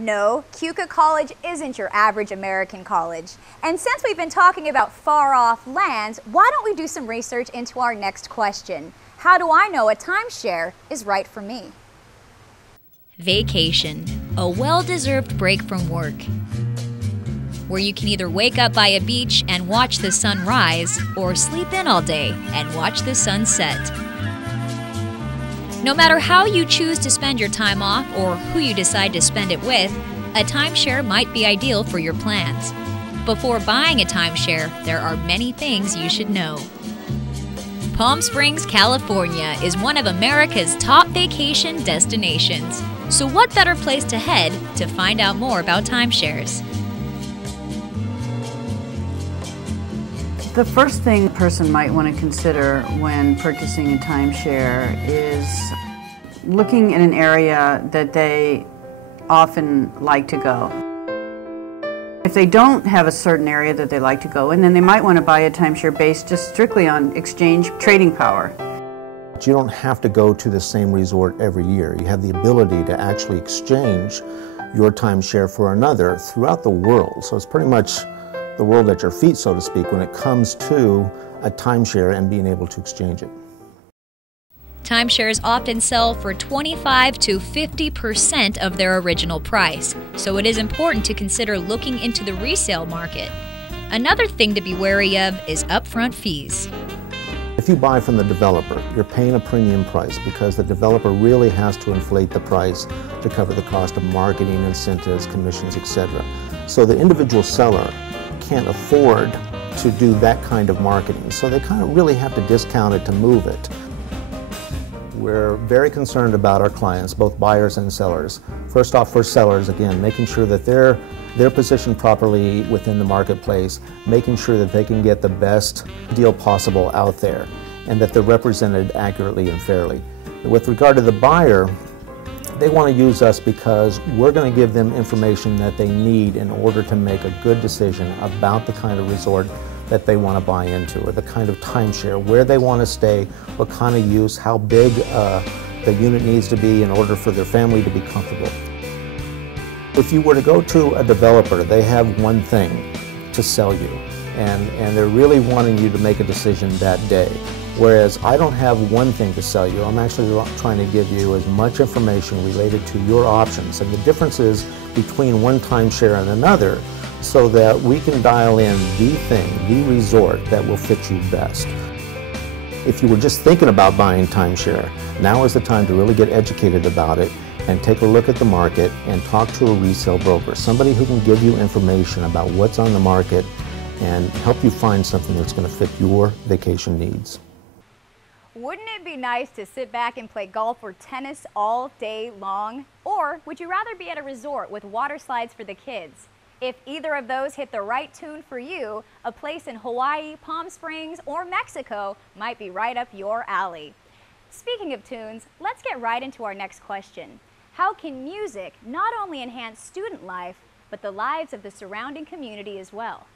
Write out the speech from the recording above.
No, Keuka College isn't your average American college. And since we've been talking about far-off lands, why don't we do some research into our next question? How do I know a timeshare is right for me? Vacation, a well-deserved break from work, where you can either wake up by a beach and watch the sun rise, or sleep in all day and watch the sun set. No matter how you choose to spend your time off or who you decide to spend it with, a timeshare might be ideal for your plans. Before buying a timeshare, there are many things you should know. Palm Springs, California is one of America's top vacation destinations. So what better place to head to find out more about timeshares? The first thing a person might want to consider when purchasing a timeshare is looking in an area that they often like to go. If they don't have a certain area that they like to go in, then they might want to buy a timeshare based just strictly on exchange trading power. You don't have to go to the same resort every year. You have the ability to actually exchange your timeshare for another throughout the world. So it's pretty much the world at your feet, so to speak, when it comes to a timeshare and being able to exchange it. Timeshares often sell for 25 to 50% of their original price, so it is important to consider looking into the resale market. Another thing to be wary of is upfront fees. If you buy from the developer, you're paying a premium price because the developer really has to inflate the price to cover the cost of marketing, incentives, commissions, etc. So the individual seller can't afford to do that kind of marketing, so they kind of really have to discount it to move it. We're very concerned about our clients, both buyers and sellers. First off, for sellers, again, making sure that they're positioned properly within the marketplace, making sure that they can get the best deal possible out there, and that they're represented accurately and fairly. With regard to the buyer, they want to use us because we're going to give them information that they need in order to make a good decision about the kind of resort that they want to buy into, or the kind of timeshare, where they want to stay, what kind of use, how big the unit needs to be in order for their family to be comfortable. If you were to go to a developer, they have one thing to sell you, and they're really wanting you to make a decision that day. Whereas I don't have one thing to sell you, I'm actually trying to give you as much information related to your options and the differences between one timeshare and another, so that we can dial in the thing, the resort that will fit you best. If you were just thinking about buying timeshare, now is the time to really get educated about it and take a look at the market and talk to a resale broker, somebody who can give you information about what's on the market and help you find something that's going to fit your vacation needs. Wouldn't it be nice to sit back and play golf or tennis all day long? Or would you rather be at a resort with water slides for the kids? If either of those hit the right tune for you, a place in Hawaii, Palm Springs, or Mexico might be right up your alley. Speaking of tunes, let's get right into our next question. How can music not only enhance student life, but the lives of the surrounding community as well?